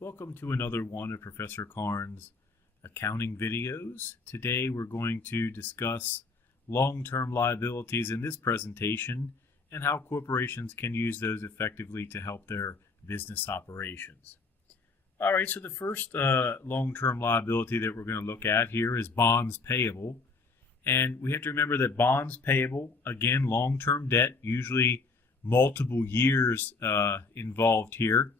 Welcome to another one of Professor Karn's accounting videos. Today we're going to discuss long-term liabilities in this presentation and how corporations can use those effectively to help their business operations. Alright, so the first long-term liability that we're going to look at here is bonds payable. And we have to remember that bonds payable, again, long-term debt, usually multiple years involved here.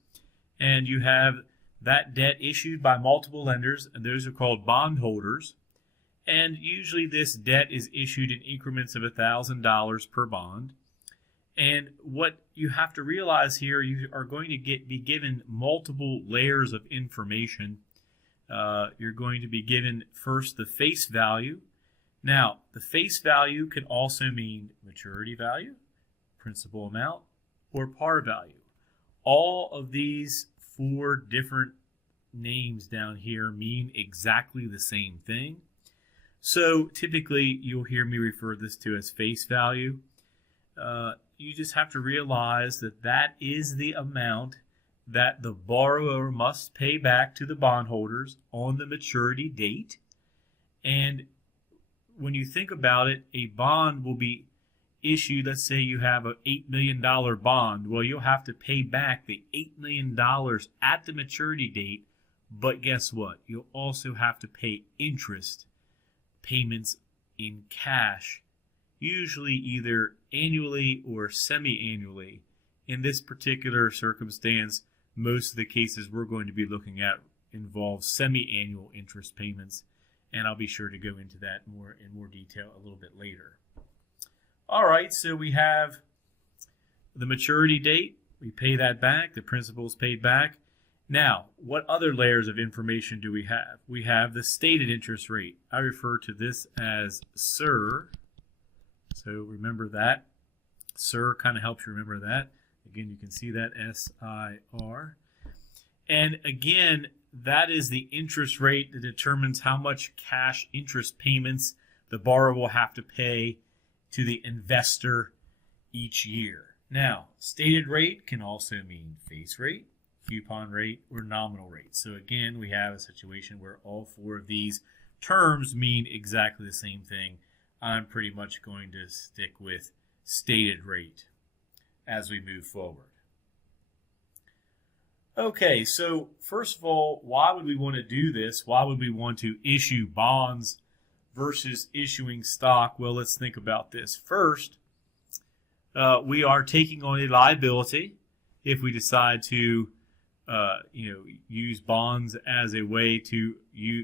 And you have that debt issued by multiple lenders, and those are called bondholders. And usually this debt is issued in increments of $1,000 per bond. And what you have to realize here, you are going to be given multiple layers of information. You're going to be given first the face value. Now, the face value can also mean maturity value, principal amount, or par value. All of these four different names down here mean exactly the same thing. So typically you'll hear me refer this to as face value. You just have to realize that that is the amount that the borrower must pay back to the bondholders on the maturity date. And when you think about it, a bond will be issued. Let's say you have an $8 million bond. Well, you'll have to pay back the $8 million at the maturity date, but guess what? You'll also have to pay interest payments in cash, usually either annually or semi-annually. In this particular circumstance, most of the cases we're going to be looking at involve semi-annual interest payments, and I'll be sure to go into that in more detail a little bit later. All right, so we have the maturity date. We pay that back. The principal is paid back. Now, what other layers of information do we have? We have the stated interest rate. I refer to this as SIR. So remember that. SIR kind of helps you remember that. Again, you can see that, S-I-R. And again, that is the interest rate that determines how much cash interest payments the borrower will have to pay to the investor each year. Now, stated rate can also mean face rate, coupon rate, or nominal rate. So again, we have a situation where all four of these terms mean exactly the same thing. I'm pretty much going to stick with stated rate as we move forward. Okay, so first of all, why would we want to do this? Why would we want to issue bonds versus issuing stock? Well, let's think about this. First, we are taking on a liability if we decide to use bonds as a way to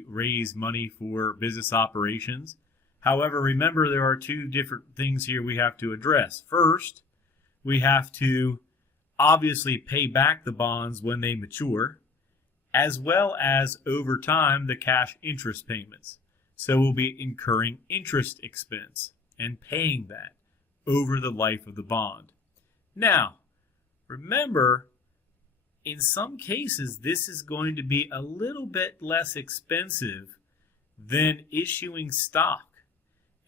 raise money for business operations. However, remember there are two different things here we have to address. First, we have to obviously pay back the bonds when they mature, as well as over time the cash interest payments. So we'll be incurring interest expense and paying that over the life of the bond. Now, remember, in some cases, this is going to be a little bit less expensive than issuing stock.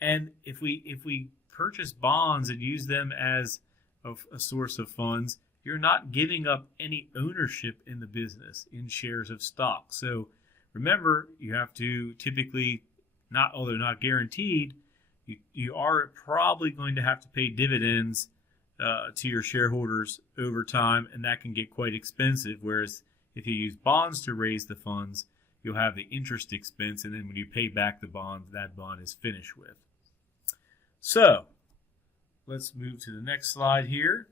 And if we purchase bonds and use them as a source of funds, you're not giving up any ownership in the business in shares of stock. So remember, you have to typically, although not guaranteed, you are probably going to have to pay dividends to your shareholders over time, and that can get quite expensive. Whereas if you use bonds to raise the funds, you'll have the interest expense, and then when you pay back the bond, that bond is finished with. So let's move to the next slide here.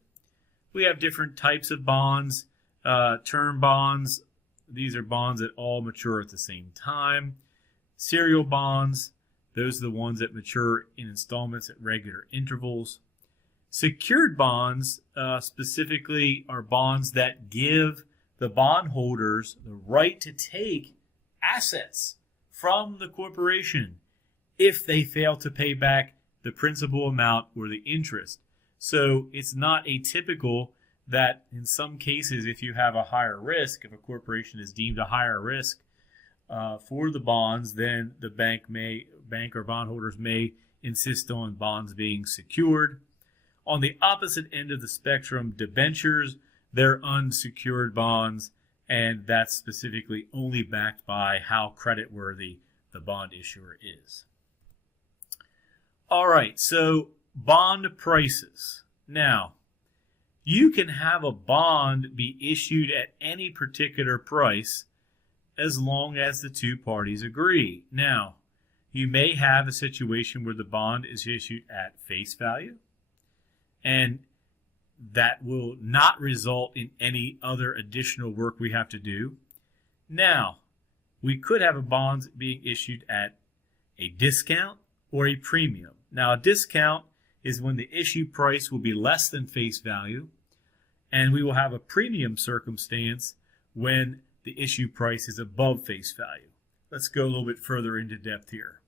We have different types of bonds. Term bonds, these are bonds that all mature at the same time. Serial bonds, those are the ones that mature in installments at regular intervals. Secured bonds specifically are bonds that give the bondholders the right to take assets from the corporation if they fail to pay back the principal amount or the interest. So it's not atypical that in some cases, if you have a higher risk, if a corporation is deemed a higher risk for the bonds, then the bank or bondholders may insist on bonds being secured. On the opposite end of the spectrum, debentures, they're unsecured bonds, and that's specifically only backed by how creditworthy the bond issuer is. All right, so bond prices. Now, you can have a bond be issued at any particular price as long as the two parties agree. Now, you may have a situation where the bond is issued at face value, and that will not result in any other additional work we have to do. Now, we could have a bond being issued at a discount or a premium. Now, a discount is when the issue price will be less than face value, and we will have a premium circumstance when the issue price is above face value. Let's go a little bit further into depth here.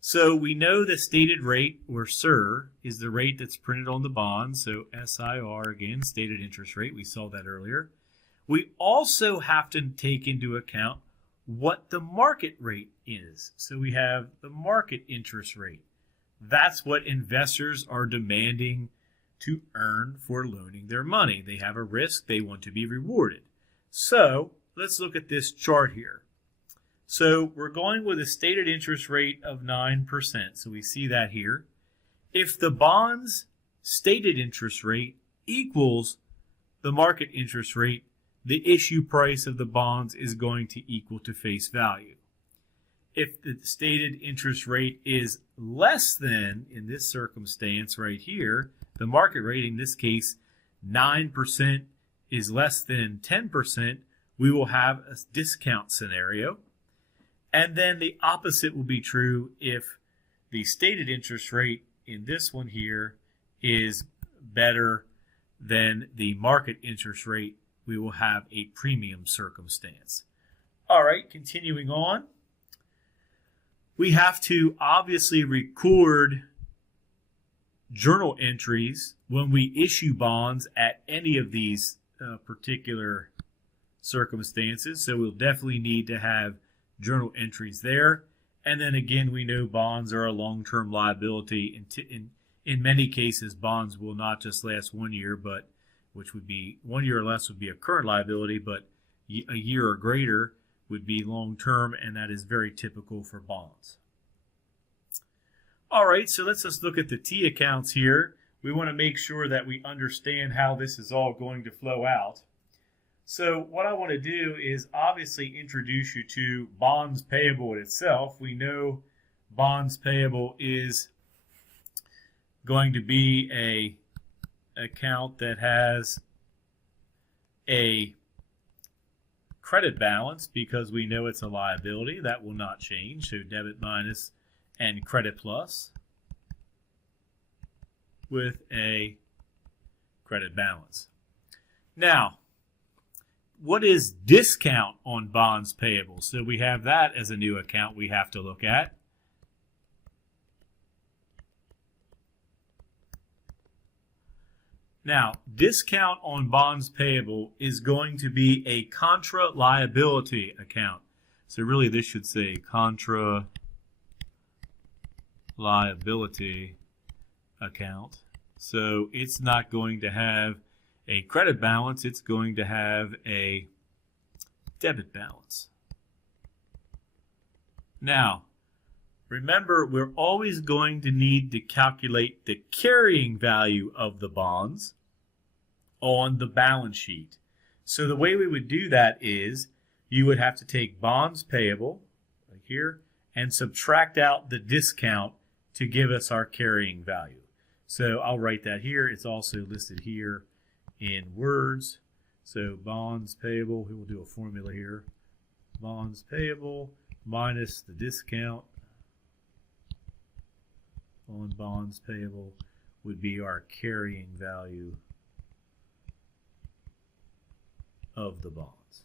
So we know the stated rate, or SIR, is the rate that's printed on the bond. So SIR, again, stated interest rate. We saw that earlier. We also have to take into account what the market rate is. So we have the market interest rate. That's what investors are demanding to earn for loaning their money. They have a risk. They want to be rewarded. So let's look at this chart here. So we're going with a stated interest rate of 9%. So we see that here. If the bond's stated interest rate equals the market interest rate, the issue price of the bonds is going to equal to face value. If the stated interest rate is less than, in this circumstance right here, the market rate, in this case 9% is less than 10%, we will have a discount scenario. And then the opposite will be true if the stated interest rate in this one here is better than the market interest rate. We will have a premium circumstance. All right, continuing on. We have to obviously record journal entries when we issue bonds at any of these particular circumstances. So we'll definitely need to have journal entries there. And then again, we know bonds are a long-term liability. In many cases, bonds will not just last 1 year, but which would be 1 year or less would be a current liability, but a year or greater would be long-term, and that is very typical for bonds. All right, so let's just look at the T accounts here. We want to make sure that we understand how this is all going to flow out. So what I want to do is obviously introduce you to bonds payable itself. We know bonds payable is going to be a account that has a credit balance because we know it's a liability. That will not change. So debit minus and credit plus with a credit balance. Now, what is discount on bonds payable? So we have that as a new account we have to look at. Now, discount on bonds payable is going to be a contra liability account. So really this should say contra liability account. So it's not going to have a credit balance, it's going to have a debit balance. Now, remember, we're always going to need to calculate the carrying value of the bonds on the balance sheet. So the way we would do that is you would have to take bonds payable, like here, and subtract out the discount to give us our carrying value. So I'll write that here. It's also listed here in words. So bonds payable, we will do a formula here. Bonds payable minus the discount on bonds payable would be our carrying value of the bonds.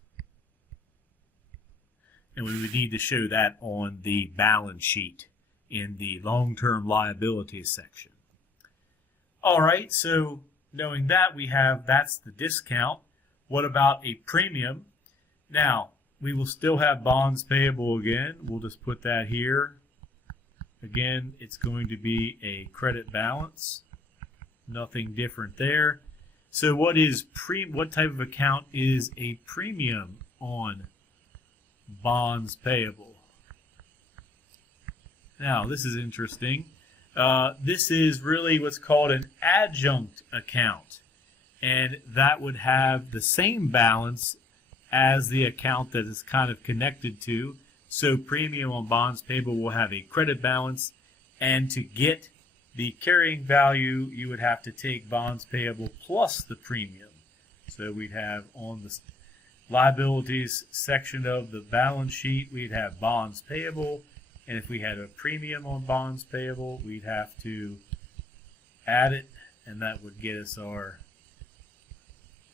And we would need to show that on the balance sheet in the long-term liabilities section. All right, so knowing that, we have that's the discount. What about a premium? Now, we will still have bonds payable again. We'll just put that here. Again, it's going to be a credit balance. Nothing different there. So what type of account is a premium on bonds payable? Now, this is interesting. This is really what's called an adjunct account, and that would have the same balance as the account that is kind of connected to. So premium on bonds payable will have a credit balance, and to get the carrying value, you would have to take bonds payable plus the premium. So we'd have on the liabilities section of the balance sheet, we'd have bonds payable, and if we had a premium on bonds payable, we'd have to add it, and that would get us our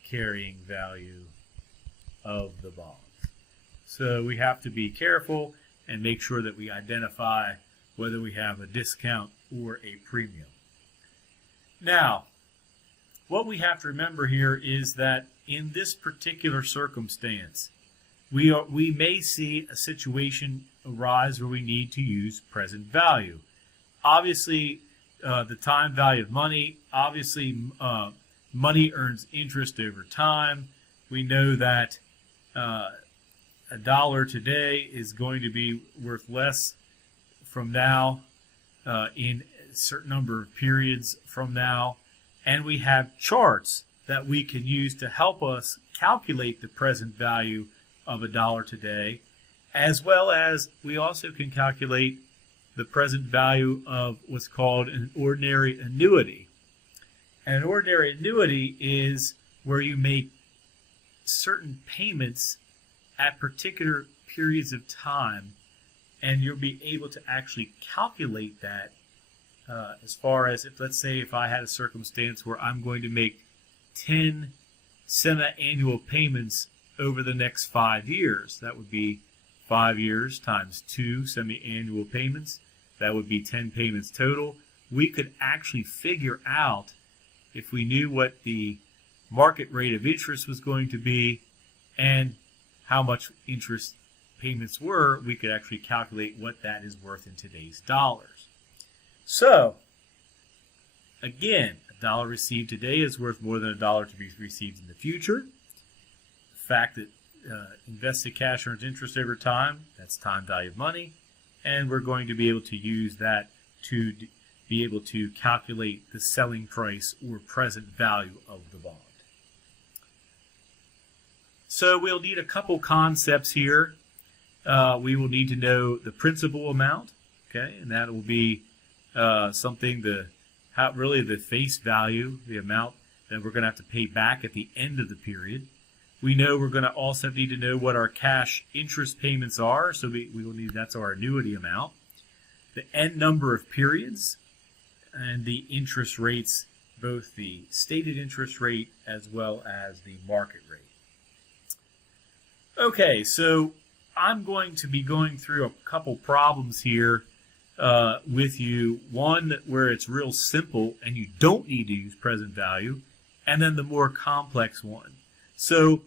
carrying value of the bonds. So we have to be careful and make sure that we identify whether we have a discount or a premium. Now, what we have to remember here is that in this particular circumstance, we may see a situation arise where we need to use present value. Obviously, the time value of money, money earns interest over time. We know that $1 today is going to be worth less from now in a certain number of periods from now. And we have charts that we can use to help us calculate the present value of $1 today, as well as we also can calculate the present value of what's called an ordinary annuity. And an ordinary annuity is where you make certain payments at particular periods of time, and you'll be able to actually calculate that as far as, if I had a circumstance where I'm going to make 10 semi-annual payments over the next 5 years. That would be 5 years times 2 semi-annual payments. That would be 10 payments total. We could actually figure out, if we knew what the market rate of interest was going to be and how much interest payments were, we could actually calculate what that is worth in today's dollars. So, again, $1 received today is worth more than $1 to be received in the future. The fact that invested cash earns interest over time, that's time value of money, and we're going to be able to use that to be able to calculate the selling price or present value of the bond. So we'll need a couple concepts here. We will need to know the principal amount, okay, and that will be really the face value, the amount that we're going to have to pay back at the end of the period. We know we're going to also need to know what our cash interest payments are, so we will need, that's our annuity amount, the end number of periods, and the interest rates, both the stated interest rate as well as the market rate. Okay, so I'm going to be going through a couple problems here with you. One where it's real simple and you don't need to use present value, and then the more complex one. So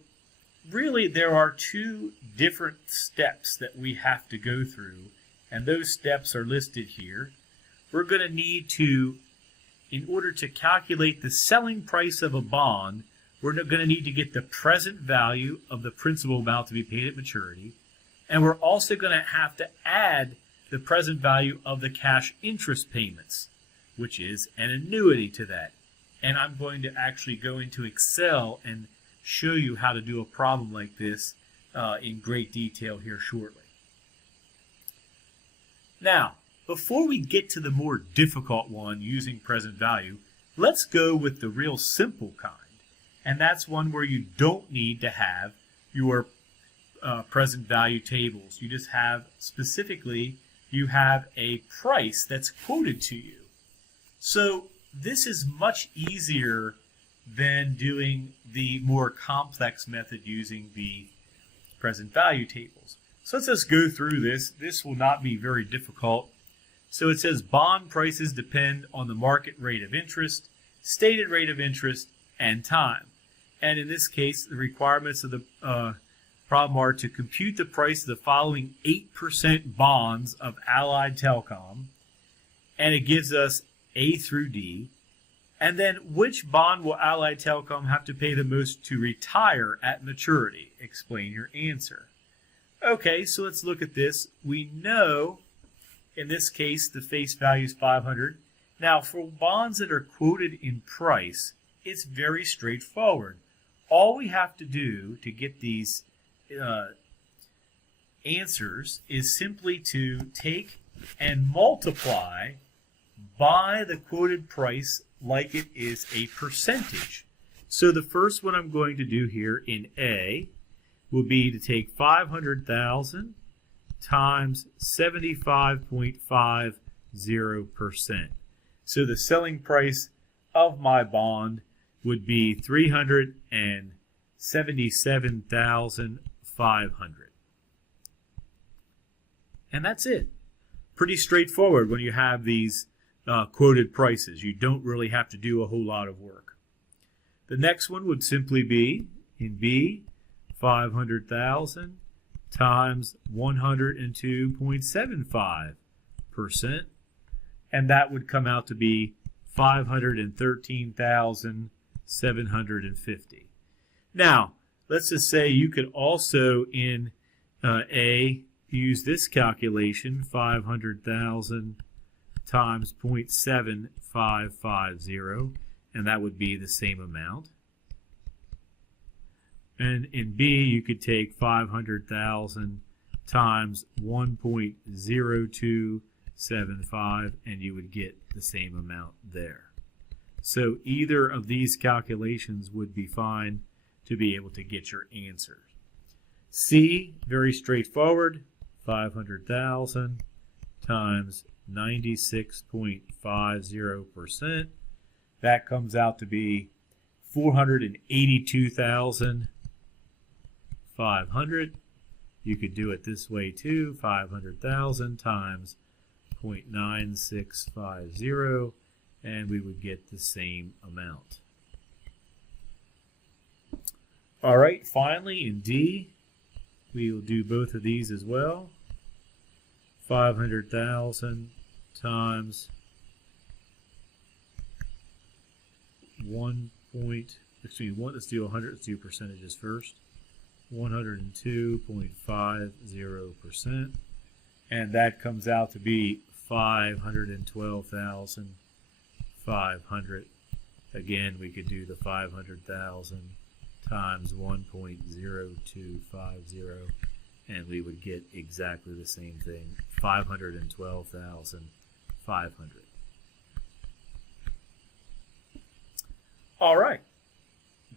really there are two different steps that we have to go through, and those steps are listed here. We're going to need to, in order to calculate the selling price of a bond, we're going to need to get the present value of the principal amount to be paid at maturity, and we're also going to have to add the present value of the cash interest payments, which is an annuity to that. And I'm going to actually go into Excel and show you how to do a problem like this in great detail here shortly. Now, before we get to the more difficult one using present value, let's go with the real simple kind. And that's one where you don't need to have your present value tables. You just have, specifically, you have a price that's quoted to you. So this is much easier than doing the more complex method using the present value tables. So let's just go through this. This will not be very difficult. So it says bond prices depend on the market rate of interest, stated rate of interest, and time. And in this case, the requirements of the problem are to compute the price of the following 8% bonds of Allied Telecom, and it gives us A through D, And then, which bond will Allied Telecom have to pay the most to retire at maturity? Explain your answer. Okay, so let's look at this. We know, in this case, the face value is 500. Now, for bonds that are quoted in price, it's very straightforward. All we have to do to get these answers is simply to take and multiply by the quoted price like it is a percentage. So the first one I'm going to do here in A will be to take 500,000 times 75.50%. So the selling price of my bond would be 377,500. And that's it. Pretty straightforward when you have these quoted prices. You don't really have to do a whole lot of work. The next one would simply be, in B, 500,000 times 102.75%. And that would come out to be 513,750. Now, let's just say you could also in A use this calculation, 500,000 times 0.7550, and that would be the same amount. And in B, you could take 500,000 times 1.0275, and you would get the same amount there. So either of these calculations would be fine to be able to get your answer. C, very straightforward, 500,000 times 96.50%. That comes out to be 482,500. You could do it this way too, 500,000 times 0.9650, and we would get the same amount. All right, finally in D, we will do both of these as well. 500,000 times let's do 100, let's do percentages first. 102.50%, and that comes out to be 512,500. Again, we could do the 500,000 times 1.0250, and we would get exactly the same thing, 512,500. All right,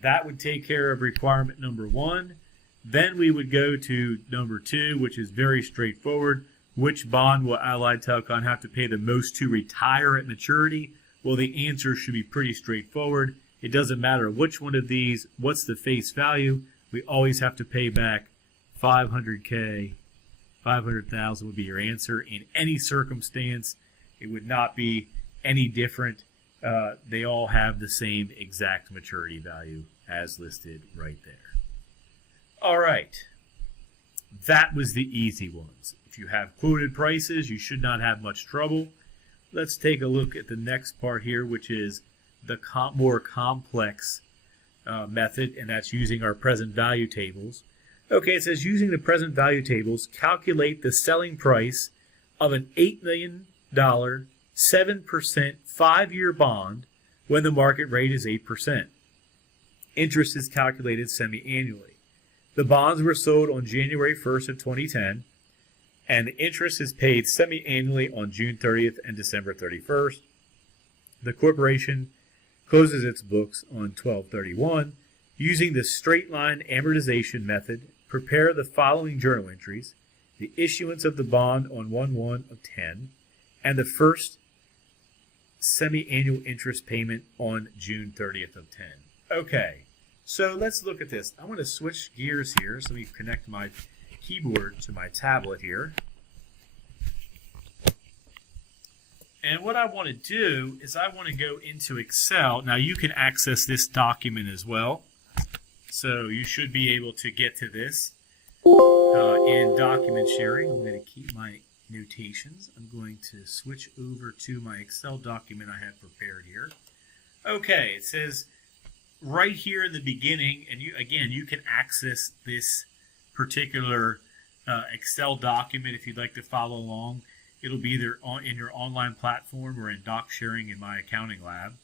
that would take care of requirement number 1. Then we would go to number 2, which is very straightforward. Which bond will Allied Telecom have to pay the most to retire at maturity? Well, the answer should be pretty straightforward. It doesn't matter which one of these, what's the face value. We always have to pay back 500K. 500,000 would be your answer in any circumstance. It would not be any different. They all have the same exact maturity value as listed right there. All right, that was the easy ones. If you have quoted prices, you should not have much trouble. Let's take a look at the next part here, which is the more complex method, and that's using our present value tables. Okay, it says using the present value tables, calculate the selling price of an $8 million, 7% 5-year bond when the market rate is 8%. Interest is calculated semi-annually. The bonds were sold on January 1st of 2010, and the interest is paid semi-annually on June 30th and December 31st. The corporation closes its books on 12/31. Using the straight-line amortization method, prepare the following journal entries: the issuance of the bond on 1/1 of 10, and the first semi-annual interest payment on June 30th of 10. Okay. So let's look at this. I want to switch gears here. So let me connect my keyboard to my tablet here. And what I want to do is I want to go into Excel. Now you can access this document as well. So you should be able to get to this in document sharing. I'm going to keep my notations. I'm going to switch over to my Excel document I have prepared here. Okay, it says right here in the beginning, and you can access this particular Excel document if you'd like to follow along. It'll be either in your online platform or in doc sharing in my accounting lab.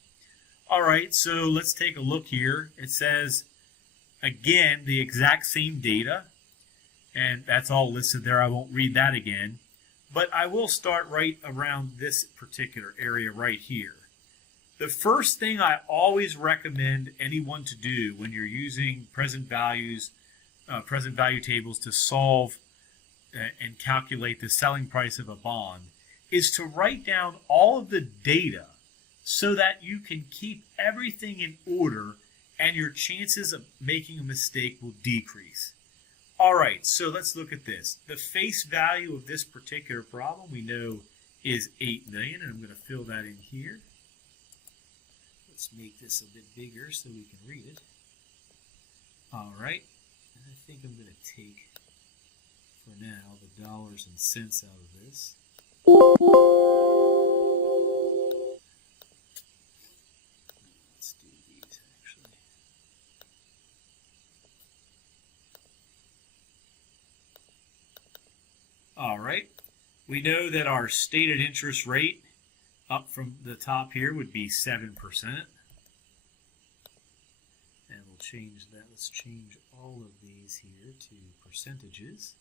All right, so let's take a look here. It says, again, the exact same data, and that's all listed there. I won't read that again, but I will start right around this particular area right here. The first thing I always recommend anyone to do when you're using present value tables to solve and calculate the selling price of a bond is to write down all of the data so that you can keep everything in order and your chances of making a mistake will decrease. All right, so let's look at this. The face value of this particular problem we know is 8 million, and I'm going to fill that in here. Let's make this a bit bigger so we can read it. All right, and I think I'm going to take, for now, the dollars and cents out of this. Let's do these, actually. All right, we know that our stated interest rate up from the top here would be 7%. And we'll change that. Let's change all of these here to percentages.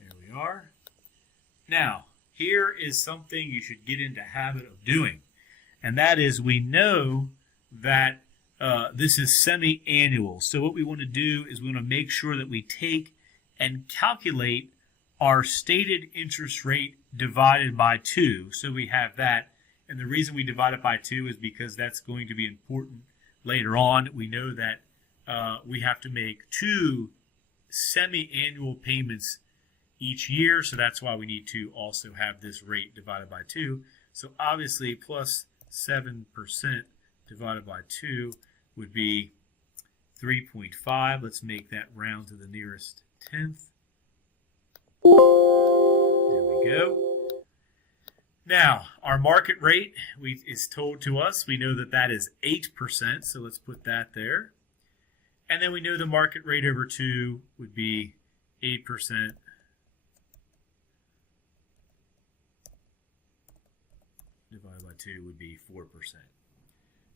There we are. Now, here is something you should get into habit of doing. And that is, we know that this is semi-annual. So what we want to do is we want to make sure that we take and calculate our stated interest rate divided by 2. So we have that. And the reason we divide it by 2 is because that's going to be important later on. We know that we have to make 2 semi-annual payments each year. So that's why we need to also have this rate divided by 2. So obviously plus 7% divided by 2 would be 3.5. Let's make that round to the nearest tenth. There we go. Now, our market rate is told to us. We know that that is 8%, so let's put that there. And then we know the market rate over 2 would be 8%. Divided by 2 would be 4%.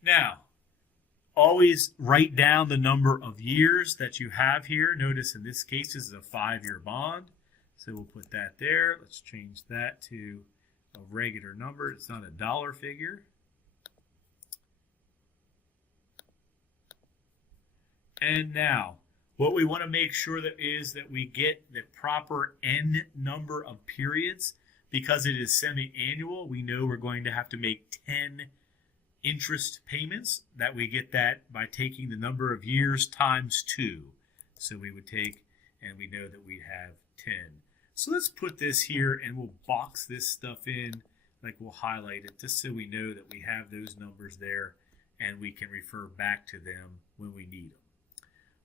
Now, always write down the number of years that you have here. Notice in this case, this is a 5-year bond. So we'll put that there. Let's change that to a regular number. It's not a dollar figure. And now, what we want to make sure that is that we get the proper N number of periods. Because it is semi-annual, we know we're going to have to make 10 interest payments. That we get that by taking the number of years times 2. So we would take, and we know that we have 10. So let's put this here and we'll box this stuff in, like we'll highlight it just so we know that we have those numbers there and we can refer back to them when we need them.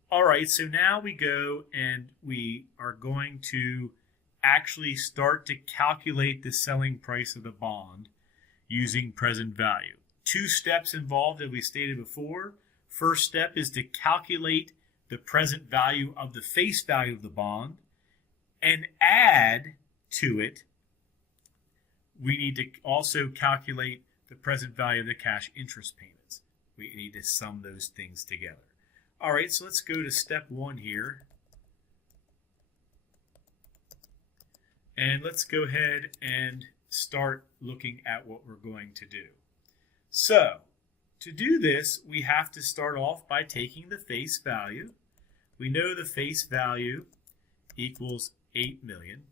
All right, so now we go and we are going to actually start to calculate the selling price of the bond using present value. 2 steps involved, as we stated before. First step is to calculate the present value of the face value of the bond, and add to it, we need to also calculate the present value of the cash interest payments. We need to sum those things together. All right, so let's go to step 1 here. And let's go ahead and start looking at what we're going to do. So, to do this, we have to start off by taking the face value. We know the face value equals 8 million.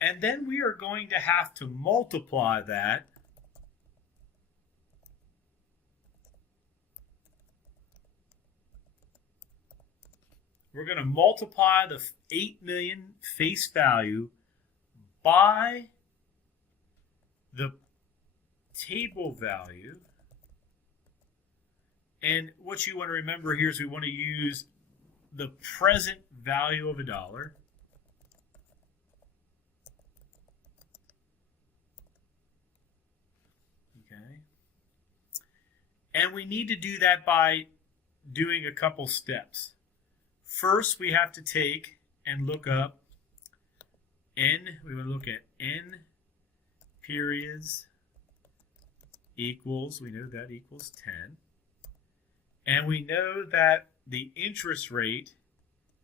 And then we are going to have to multiply that we're going to multiply the 8 million face value by the table value And what you want to remember here is we want to use the present value of $1. Okay. And we need to do that by doing a couple steps. First, we have to take and look up n. We want to look at n periods equals, we know that equals 10. And we know that the interest rate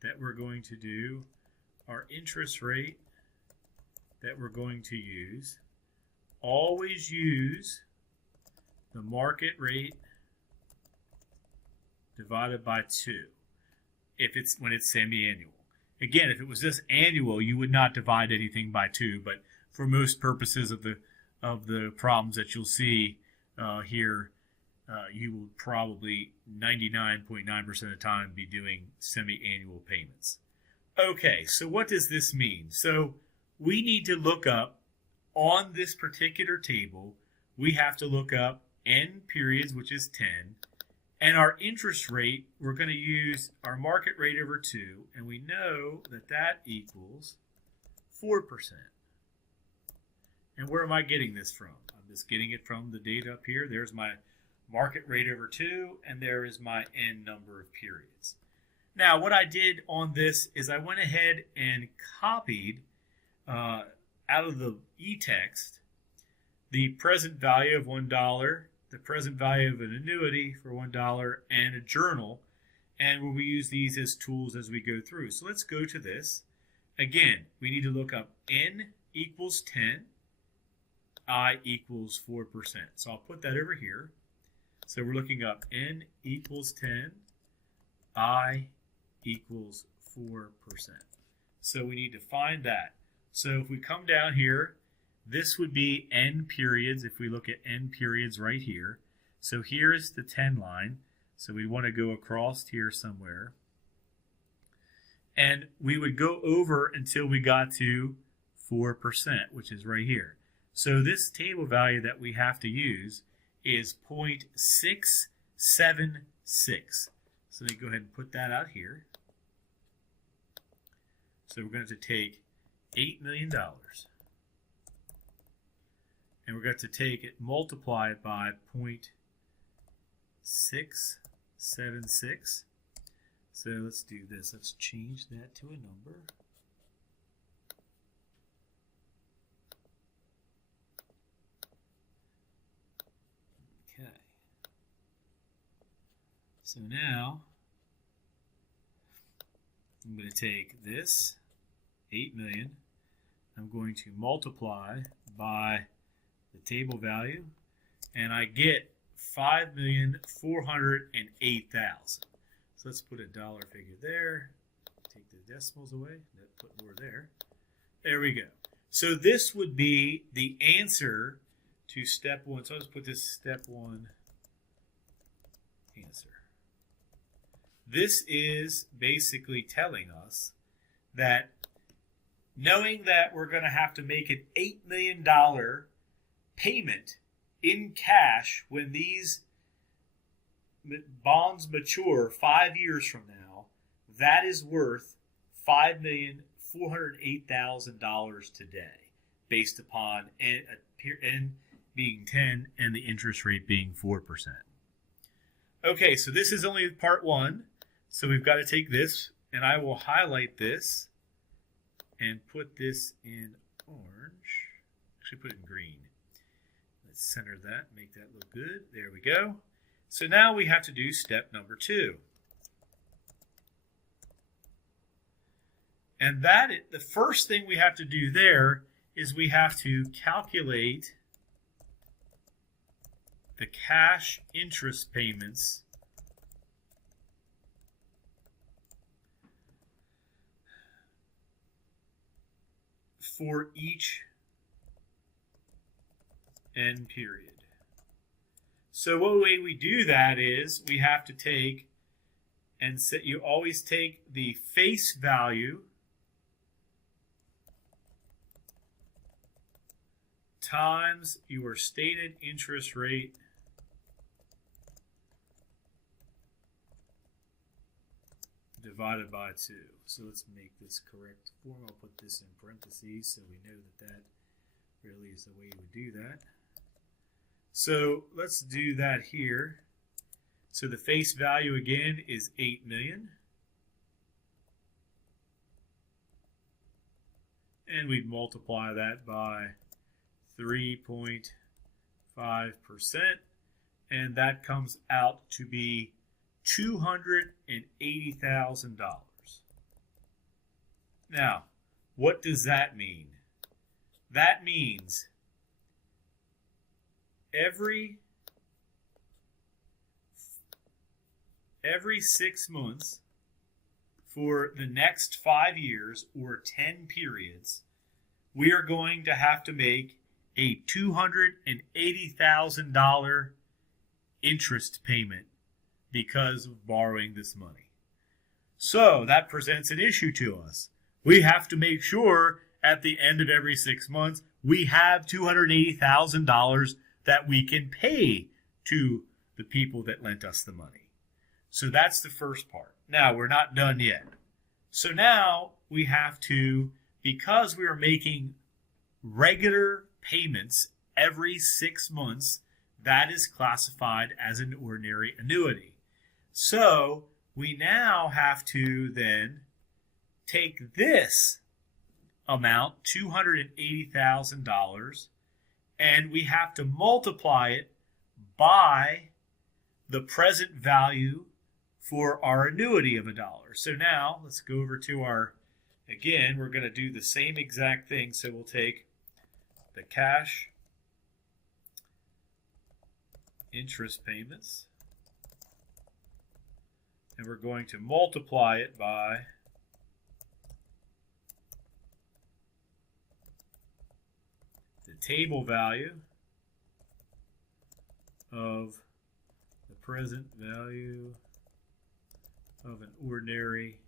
that we're going to do, our interest rate that we're going to use, always use the market rate divided by 2 when it's semi-annual. Again, if it was just annual, you would not divide anything by 2, but for most purposes of the problems that you'll see here, you will probably 99.9% of the time be doing semi-annual payments. Okay, so what does this mean? So we need to look up on this particular table, we have to look up n periods, which is 10, and our interest rate, we're going to use our market rate over 2, and we know that that equals 4%. And where am I getting this from? I'm just getting it from the data up here. There's my market rate over 2, and there is my n number of periods. Now, what I did on this is I went ahead and copied out of the e-text the present value of $1, the present value of an annuity for $1, and a journal, and we use these as tools as we go through. So let's go to this. Again, we need to look up n equals 10, I equals 4%. So I'll put that over here. So we're looking up n equals 10, I equals 4%. So we need to find that. So if we come down here, this would be n periods if we look at n periods right here. So here is the 10 line. So we want to go across here somewhere. And we would go over until we got to 4%, which is right here. So this table value that we have to use is 0.676. So let me go ahead and put that out here. So we're going to take $8 million. And we're going to take it, multiply it by 0.676. So let's do this. Let's change that to a number. Okay. So now I'm going to take this 8 million. I'm going to multiply by the table value, and I get 5,408,000. So let's put a dollar figure there. Take the decimals away. Put more there. There we go. So this would be the answer to step 1. So let's put this step 1 answer. This is basically telling us that knowing that we're going to have to make an $8 million payment in cash when these bonds mature 5 years from now, that is worth $5,408,000 today, based upon n being 10 and the interest rate being 4%. Okay, so this is only part 1, so we've got to take this, and I will highlight this and put this in orange. Actually, put it in green. Let's center that, make that look good. There we go. So now we have to do step number 2. And the first thing we have to do there is we have to calculate the cash interest payments for each n period. So what way we do that is we have to take and set, you always take the face value times your stated interest rate divided by 2. So let's make this correct form. I'll put this in parentheses so we know that that really is the way you would do that. So let's do that here. So the face value again is 8 million. And we'd multiply that by 3.5%. And that comes out to be $280,000. Now, what does that mean? That means every 6 months for the next 5 years or 10 periods, we are going to have to make a $280,000 interest payment because of borrowing this money. So that presents an issue to us. We have to make sure at the end of every 6 months we have $280,000 that we can pay to the people that lent us the money. So that's the first part. Now, we're not done yet. So now we have to, because we are making regular payments every 6 months, that is classified as an ordinary annuity. So we now have to then take this amount, $280,000, and we have to multiply it by the present value for our annuity of $1. So now let's go over to our, again, we're going to do the same exact thing. So we'll take the cash interest payments, and we're going to multiply it by the table value of the present value of an ordinary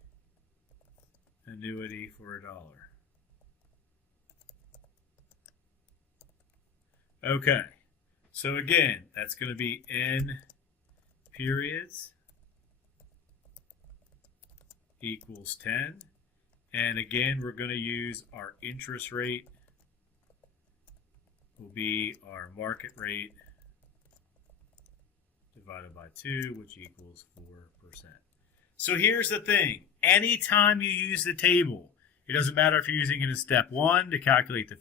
annuity for $1. Okay, so again, that's going to be n periods equals 10. And again, we're going to use our interest rate will be our market rate divided by 2, which equals 4%. So here's the thing. Anytime you use the table, it doesn't matter if you're using it in step 1 to calculate the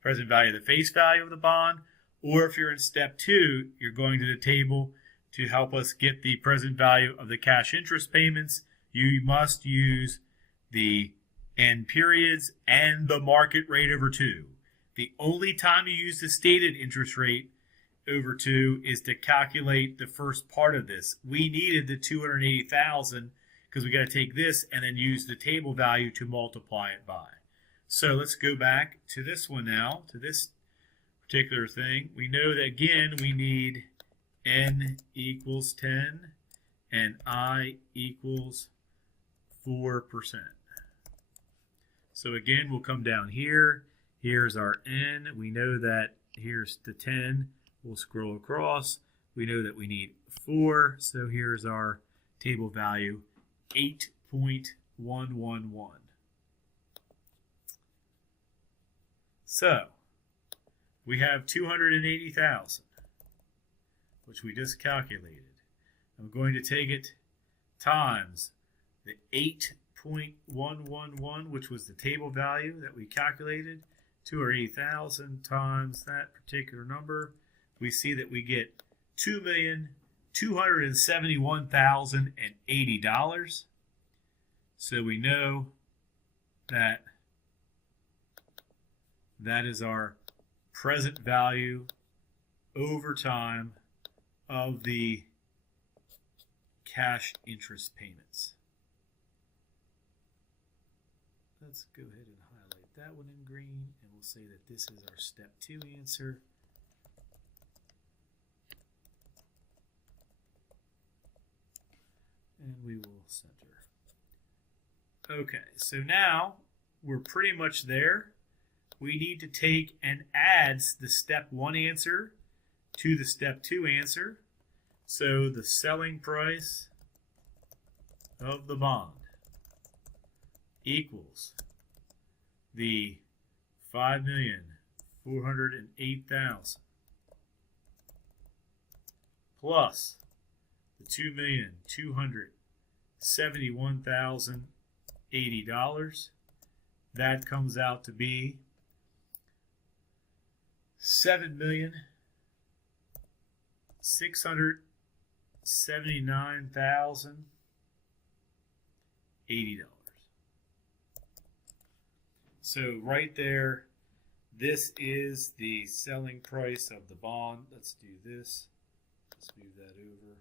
present value of the face value of the bond, or if you're in step 2, you're going to the table to help us get the present value of the cash interest payments. You must use the n periods and the market rate over 2. The only time you use the stated interest rate over 2 is to calculate the first part of this. We needed the $280,000 because we got to take this and then use the table value to multiply it by. So let's go back to this one now, to this particular thing. We know that again we need n equals 10 and I equals 4%. So again, we'll come down here. Here's our n. We know that here's the 10. We'll scroll across. We know that we need 4. So here's our table value, 8.111. So we have 280,000, which we just calculated. I'm going to take it times the 8.111, which was the table value that we calculated, 280,000 times that particular number. We see that we get $2,271,080. So we know that that is our present value over time of the cash interest payments. Let's go ahead and highlight that one in green, and we'll say that this is our step 2 answer. And we will center. Okay, so now we're pretty much there. We need to take and add the step 1 answer to the step 2 answer. So the selling price of the bond. equals the 5,408,000 plus the $2,271,080. That comes out to be $7,679,080. So right there, this is the selling price of the bond. Let's do this. Let's move that over.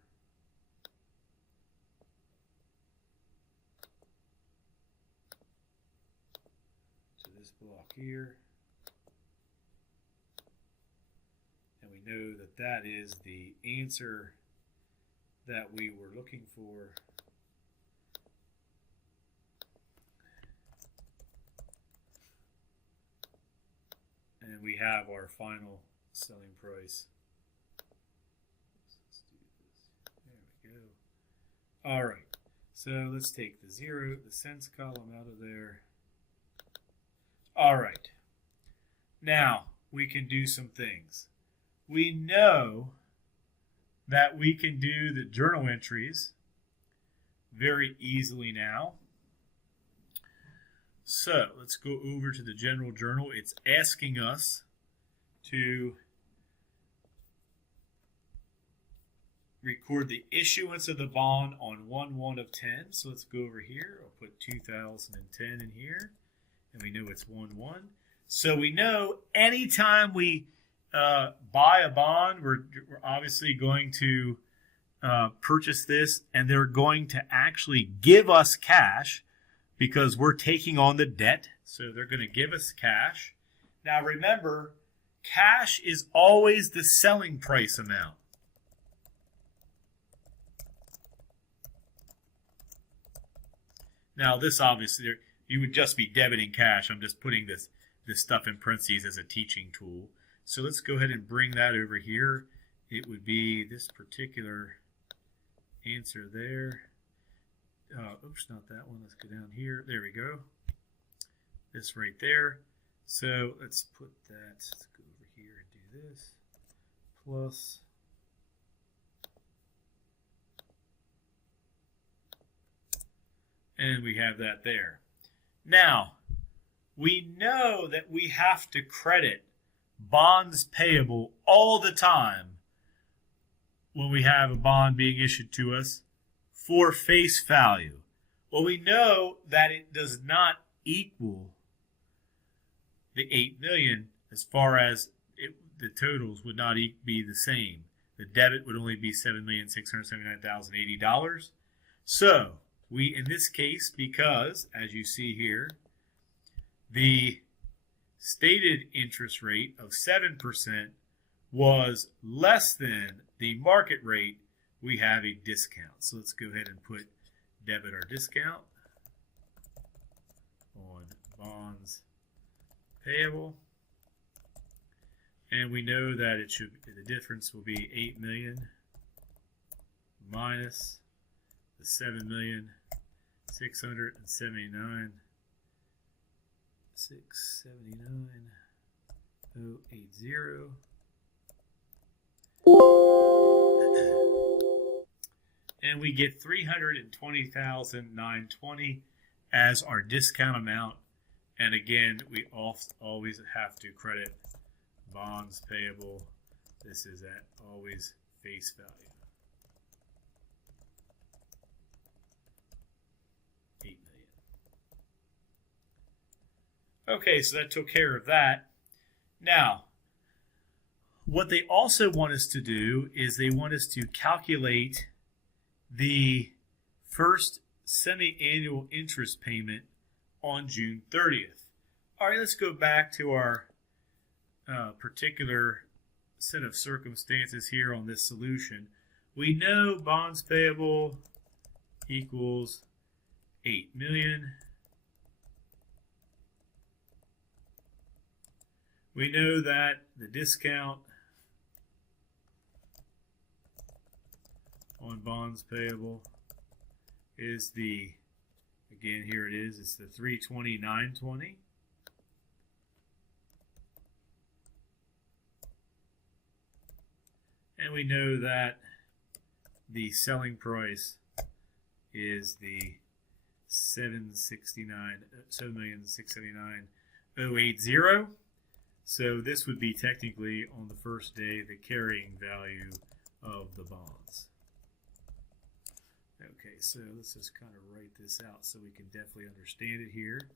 To this block here. And we know that that is the answer that we were looking for. And we have our final selling price. Let's do this. There we go. All right. So let's take the cents column out of there. All right. Now we can do some things. We know that we can do the journal entries very easily now. So let's go over to the general journal. It's asking us to record the issuance of the bond on 1/1/10. So let's go over here. I'll put 2010 in here, and we know it's 1/1. So we know anytime we buy a bond, we're obviously going to purchase this, and they're going to actually give us cash, because we're taking on the debt. So they're going to give us cash. Now remember, cash is always the selling price amount. Now this obviously, you would just be debiting cash. I'm just putting this stuff in parentheses as a teaching tool. So let's go ahead and bring that over here. It would be this particular answer there. Oops, not that one. Let's go down here. There we go. This right there. So let's put that. Let's go over here and do this. Plus. And we have that there. Now, we know that we have to credit bonds payable all the time when we have a bond being issued to us for face value. Well, we know that it does not equal the $8 million, as far as the totals would not be the same. The debit would only be $7,679,080. So we, in this case, because as you see here, the stated interest rate of 7% was less than the market rate, we have a discount. So let's go ahead and put debit our discount on bonds payable. And we know that it should, the difference will be 8 million minus the 7,679,080. And we get $320,920 as our discount amount. And again, we always have to credit bonds payable. This is at always face value. 8 million. Okay, so that took care of that. Now, what they also want us to do is they want us to calculate the first semi-annual interest payment on June 30th. All right, let's go back to our particular set of circumstances here on this solution. We know bonds payable equals 8 million. We know that the discount on bonds payable is the Again, here it is. It's the 320,920. And we know that the selling price is the $7,679,080. So this would be technically on the first day the carrying value of the bonds. Okay, so let's just kind of write this out so we can definitely understand it here.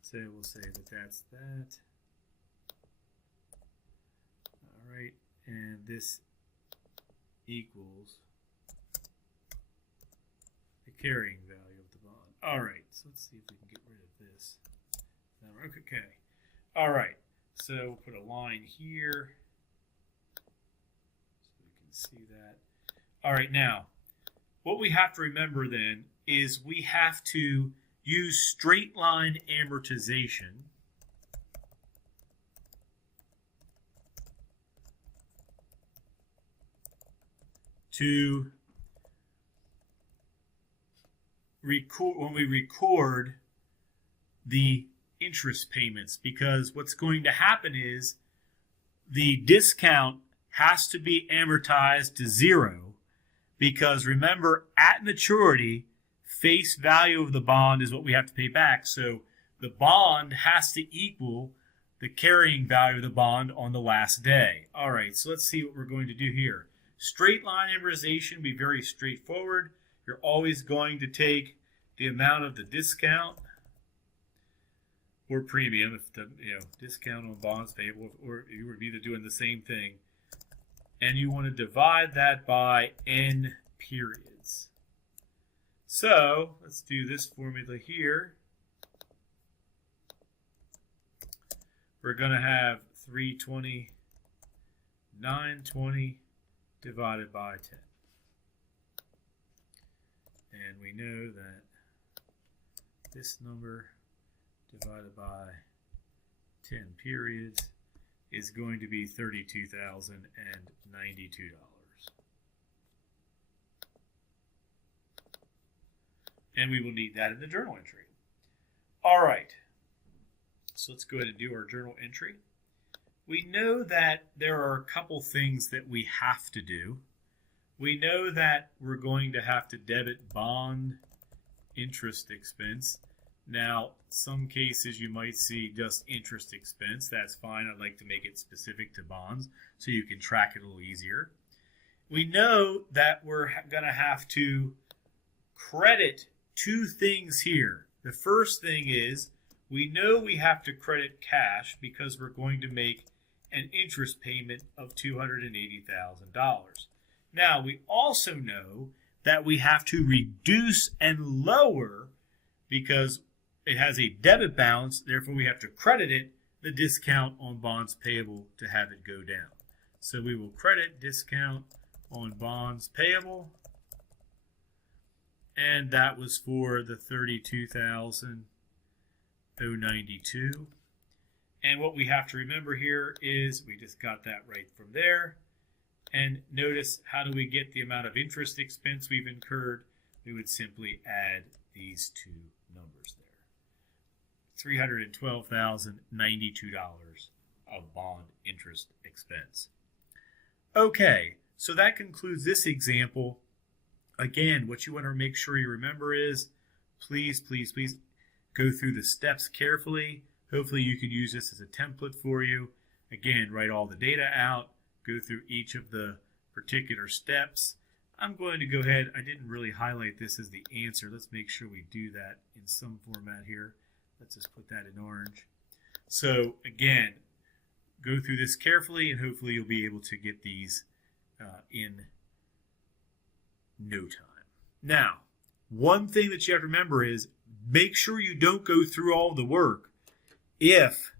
So we'll say that that's that. All right, and this equals the carrying value of the bond. All right, so let's see if we can get rid of this. Okay. All right, so we'll put a line here so we can see that. All right, now what we have to remember then is we have to use straight line amortization to record when we record the interest payments, because what's going to happen is the discount has to be amortized to zero, because remember, at maturity, face value of the bond is what we have to pay back. So the bond has to equal the carrying value of the bond on the last day. All right, so let's see what we're going to do here. Straight line amortization will be very straightforward. You're always going to take the amount of the discount or premium, if the discount on bonds payable, or you would be either doing the same thing, and you want to divide that by n periods. So let's do this formula here. We're going to have 320, 920 divided by 10. And we know that this number divided by 10 periods is going to be $32,092. And we will need that in the journal entry. All right, so let's go ahead and do our journal entry. We know that there are a couple things that we have to do. We know that we're going to have to debit bond interest expense. Now, some cases you might see just interest expense. That's fine. I'd like to make it specific to bonds so you can track it a little easier. We know that we're going to have to credit two things here. The first thing is we know we have to credit cash because we're going to make an interest payment of $280,000. Now, we also know that we have to reduce and lower, because it has a debit balance, therefore we have to credit it, the discount on bonds payable to have it go down. So we will credit discount on bonds payable, and that was for the $32,092. And what we have to remember here is we just got that right from there. And notice, how do we get the amount of interest expense we've incurred? We would simply add these two numbers there. $312,092 of bond interest expense. Okay, so that concludes this example. Again, what you want to make sure you remember is, please go through the steps carefully. Hopefully you can use this as a template for you. Again, write all the data out, go through each of the particular steps. I'm going to go ahead, I didn't really highlight this as the answer. Let's make sure we do that in some format here. Let's just put that in orange. So again, go through this carefully and hopefully you'll be able to get these in no time. Now, one thing that you have to remember is make sure you don't go through all the work if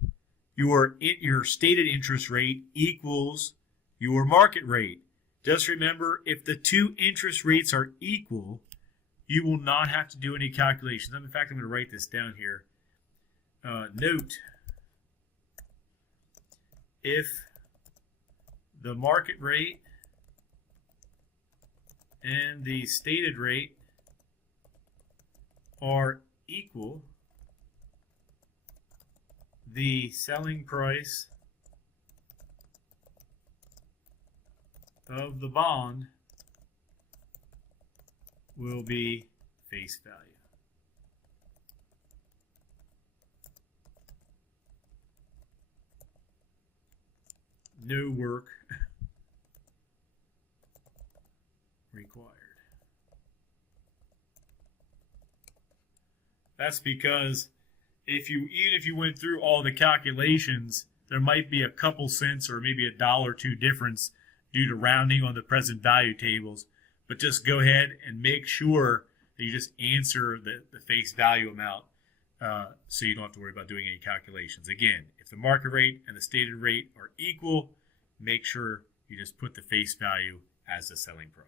your stated interest rate equals your market rate. Just remember, if the two interest rates are equal, you will not have to do any calculations. In fact, I'm going to write this down here. Note, if the market rate and the stated rate are equal the selling price of the bond will be face value. No work required. That's because even if you went through all the calculations, there might be a couple cents or maybe $1 or $2 difference due to rounding on the present value tables. But just go ahead and make sure that you just answer the face value amount so you don't have to worry about doing any calculations. Again, if the market rate and the stated rate are equal, make sure you just put the face value as the selling price.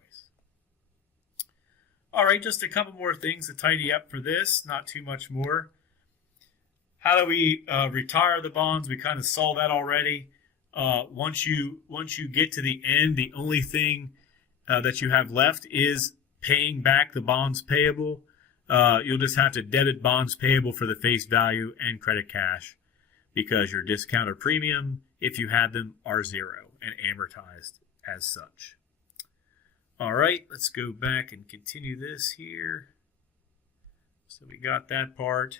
All right, just a couple more things to tidy up for this, not too much more. How do we retire the bonds? We kind of saw that already. Once you get to the end, the only thing that you have left is paying back the bonds payable. You'll just have to debit bonds payable for the face value and credit cash because your discount or premium, if you had them, are zero and amortized as such. All right, let's go back and continue this here. So we got that part.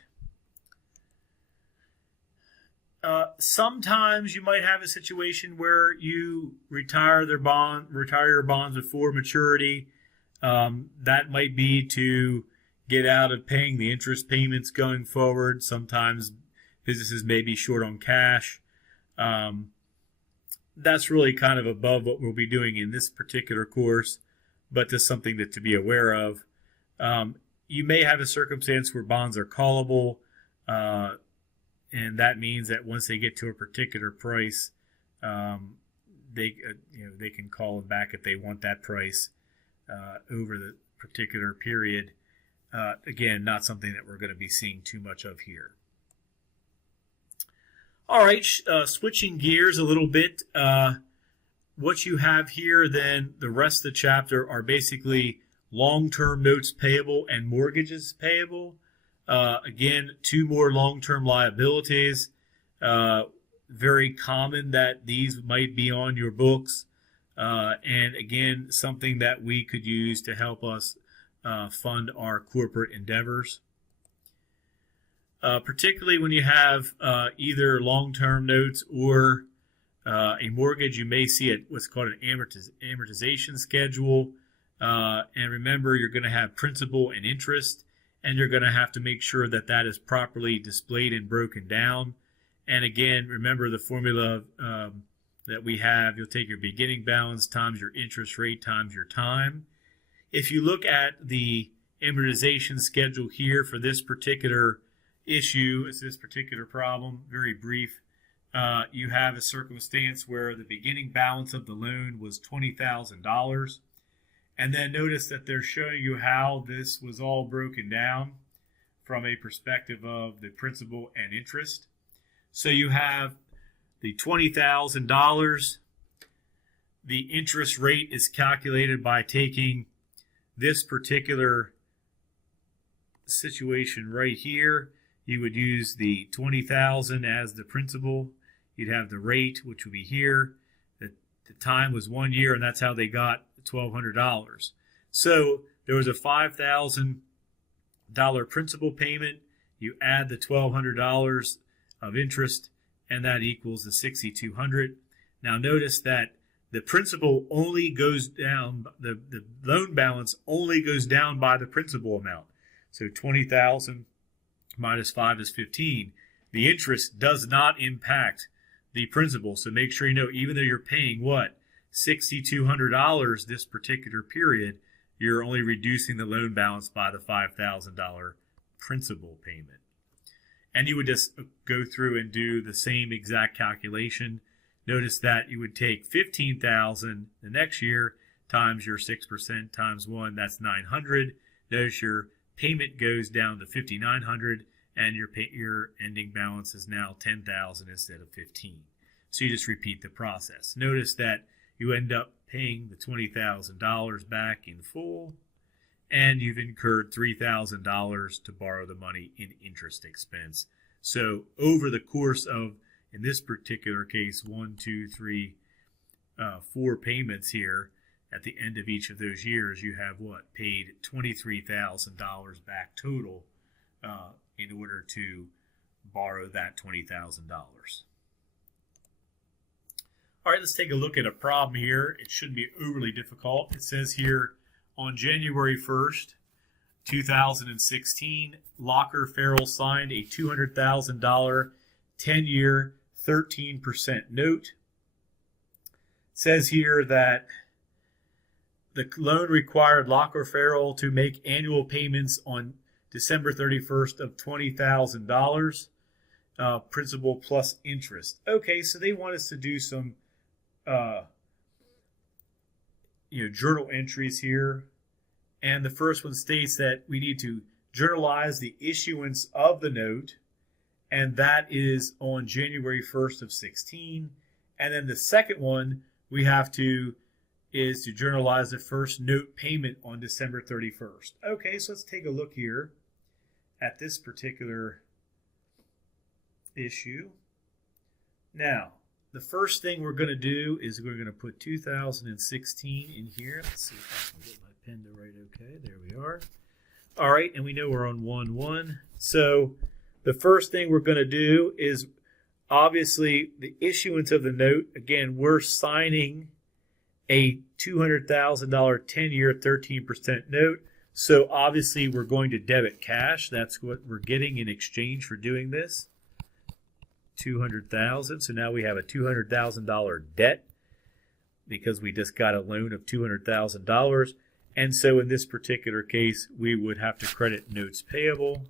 Sometimes you might have a situation where you retire your bonds before maturity. That might be to get out of paying the interest payments going forward. Sometimes businesses may be short on cash. That's really kind of above what we'll be doing in this particular course, but just something to be aware of. You may have a circumstance where bonds are callable, and that means that once they get to a particular price, they can call it back if they want that price over the particular period. Again, not something that we're going to be seeing too much of here. All right, switching gears a little bit. What you have here, then, the rest of the chapter are basically long-term notes payable and mortgages payable. Again, two more long-term liabilities. Very common that these might be on your books. And again, something that we could use to help us fund our corporate endeavors. Particularly when you have either long-term notes or a mortgage, you may see what's called an amortization schedule. And remember, you're going to have principal and interest, and you're going to have to make sure that that is properly displayed and broken down. And again, remember the formula that we have. You'll take your beginning balance times your interest rate times your time. If you look at the amortization schedule here for this particular issue, it's this particular problem, very brief. You have a circumstance where the beginning balance of the loan was $20,000. And then notice that they're showing you how this was all broken down from a perspective of the principal and interest. So you have the $20,000. The interest rate is calculated by taking this particular situation right here. You would use the $20,000 as the principal. You'd have the rate, which would be here. The time was 1 year, and that's how they got $1,200. So there was a $5,000 principal payment. You add the $1,200 of interest, and that equals the $6,200. Now notice that the principal only goes down, the loan balance only goes down by the principal amount. So $20,000 minus 5 is 15. The interest does not impact the principal. So make sure you know, even though you're paying what? $6,200 this particular period, you're only reducing the loan balance by the $5,000 principal payment. And you would just go through and do the same exact calculation. Notice that you would take $15,000 the next year times your 6% times 1, that's $900. Notice your payment goes down to $5,900, and your ending balance is now $10,000 instead of $15,000. So you just repeat the process. Notice that you end up paying the $20,000 back in full, and you've incurred $3,000 to borrow the money in interest expense. So over the course of, in this particular case, 1, 2, 3, 4 payments here, at the end of each of those years, you have what? Paid $23,000 back total in order to borrow that $20,000. All right, let's take a look at a problem here. It shouldn't be overly difficult. It says here, on January 1st, 2016, Locker Farrell signed a $200,000 10-year 13% note. It says here that the loan required Locker Farrell to make annual payments on December 31st of $20,000, principal plus interest. Okay, so they want us to do some journal entries here. And the first one states that we need to journalize the issuance of the note, and that is on January 1st of 16. And then the second one we have to is to journalize the first note payment on December 31st. Okay, so let's take a look here at this particular issue. Now, the first thing we're going to do is we're going to put 2016 in here. Let's see if I can get my pen to write okay. There we are. All right, and we know we're on 1-1. So the first thing we're going to do is obviously the issuance of the note. Again, we're signing a $200,000 10-year 13% note. So obviously we're going to debit cash. That's what we're getting in exchange for doing this. $200,000. So now we have a $200,000 debt because we just got a loan of $200,000. And so in this particular case, we would have to credit notes payable.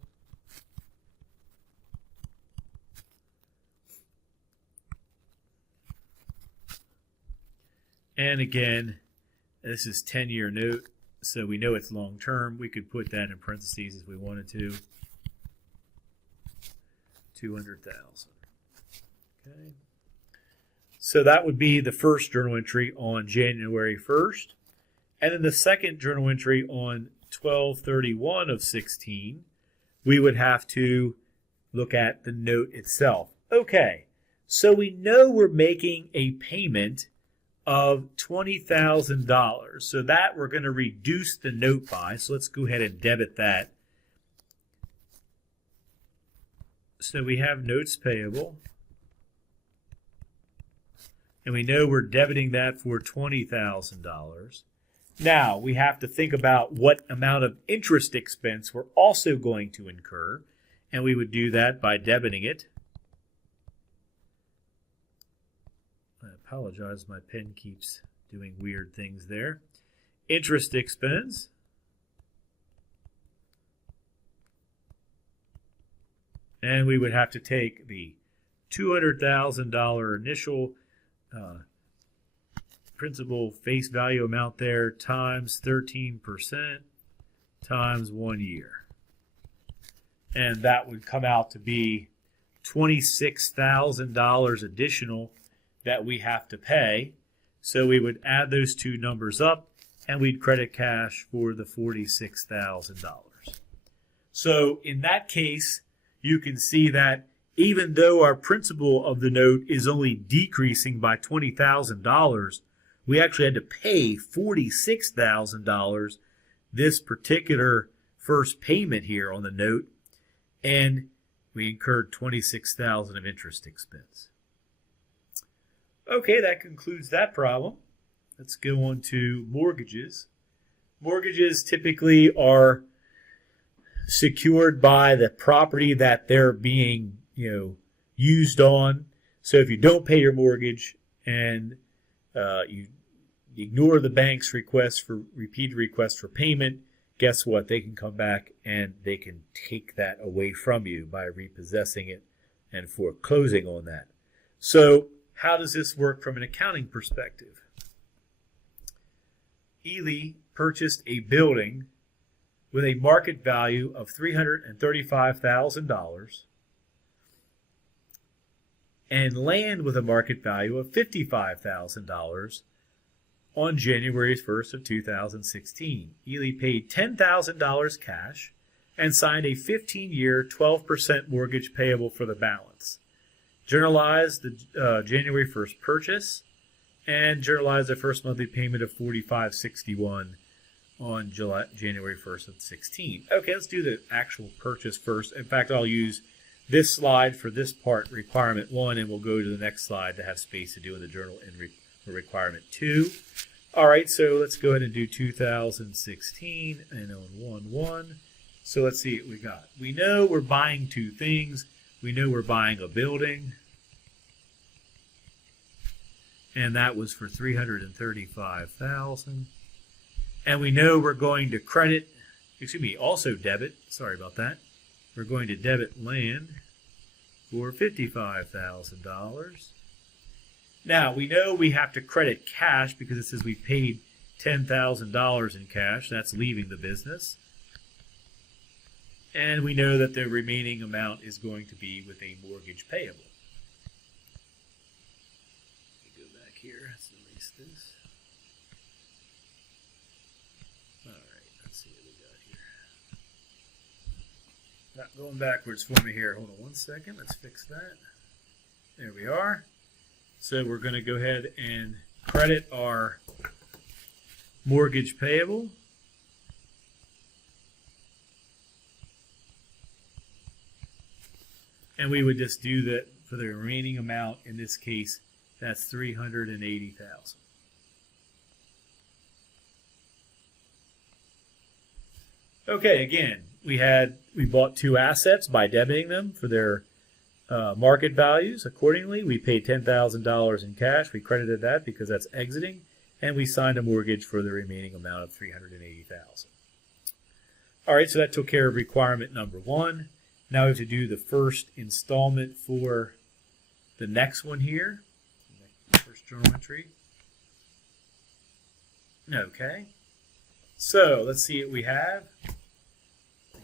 And again, this is 10-year note, so we know it's long term. We could put that in parentheses if we wanted to. 200,000. Okay. So that would be the first journal entry on January 1st. And then the second journal entry on 12/31 of 16, we would have to look at the note itself. Okay, so we know we're making a payment of $20,000. So that we're going to reduce the note by. So let's go ahead and debit that. So we have notes payable. And we know we're debiting that for $20,000. Now, we have to think about what amount of interest expense we're also going to incur. And we would do that by debiting it. I apologize, my pen keeps doing weird things there. Interest expense. And we would have to take the $200,000 initial principal face value amount there times 13% times 1 year. And that would come out to be $26,000 additional that we have to pay. So we would add those two numbers up and we'd credit cash for the $46,000. So in that case, you can see that even though our principal of the note is only decreasing by $20,000, we actually had to pay $46,000 this particular first payment here on the note, and we incurred $26,000 of interest expense. Okay, that concludes that problem. Let's go on to mortgages. Mortgages typically are secured by the property that they're being used on. So if you don't pay your mortgage and you ignore the bank's repeated request for payment, guess what? They can come back and they can take that away from you by repossessing it and foreclosing on that. So how does this work from an accounting perspective? Ely purchased a building with a market value of $335,000 and land with a market value of $55,000 on January 1st of 2016. Ely paid $10,000 cash and signed a 15-year 12% mortgage payable for the balance. Journalized the January 1st purchase and journalized the first monthly payment of $45.61 on January 1st of 16. Okay, let's do the actual purchase first. In fact, I'll use this slide for this part, requirement 1, and we'll go to the next slide to have space to do in the journal in requirement 2. All right, so let's go ahead and do 2016 and on 1/1. So let's see what we got. We know we're buying two things. We know we're buying a building, and that was for $335,000. And we know we're going to also debit, sorry about that. We're going to debit land for $55,000. Now, we know we have to credit cash because it says we paid $10,000 in cash. That's leaving the business. And we know that the remaining amount is going to be with a mortgage payable. Let me go back here. Let's erase this. All right, let's see what we got here. Not going backwards for me here. Hold on one second. Let's fix that. There we are. So we're going to go ahead and credit our mortgage payable. And we would just do that for the remaining amount. In this case, that's $380,000. Okay, again, we bought two assets by debiting them for their market values. Accordingly, we paid $10,000 in cash. We credited that because that's exiting, and we signed a mortgage for the remaining amount of $380,000. All right, so that took care of requirement number 1. Now we have to do the first installment for the next one here. First journal entry. Okay. So let's see what we have.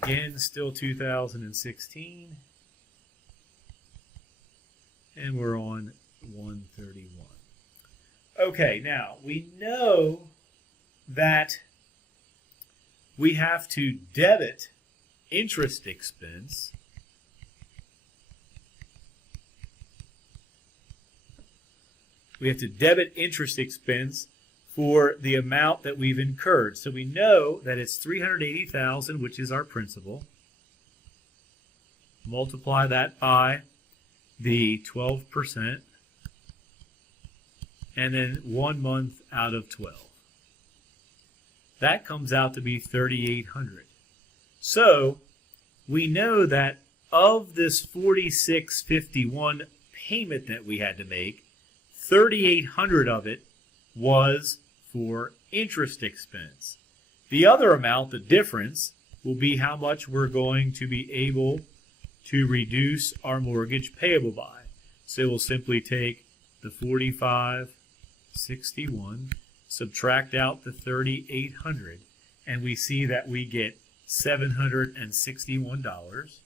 Again, still 2016. And we're on 131. Okay, now we know that we have to debit interest expense for the amount that we've incurred. So we know that it's $380,000, which is our principal. Multiply that by the 12%, and then 1 month out of 12. That comes out to be $3,800. So we know that of this $46.51 payment that we had to make, $3,800 of it was for interest expense. The other amount, the difference, will be how much we're going to be able to reduce our mortgage payable by. So we'll simply take the $45.61, subtract out the $3,800, and we see that we get $761.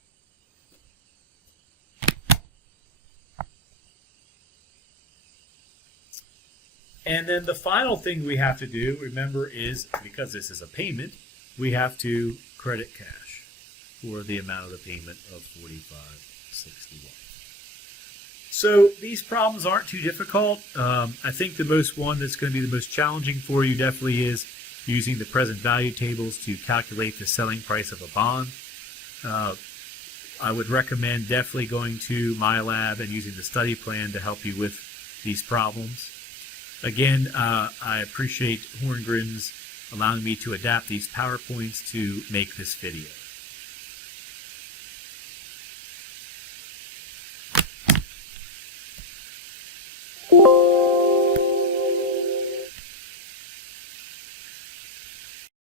And then the final thing we have to do, remember, is because this is a payment, we have to credit cash for the amount of the payment of $45.61. So these problems aren't too difficult. I think the one that's going to be the most challenging for you definitely is using the present value tables to calculate the selling price of a bond. I would recommend definitely going to my lab and using the study plan to help you with these problems. Again, I appreciate Horngrens allowing me to adapt these PowerPoints to make this video.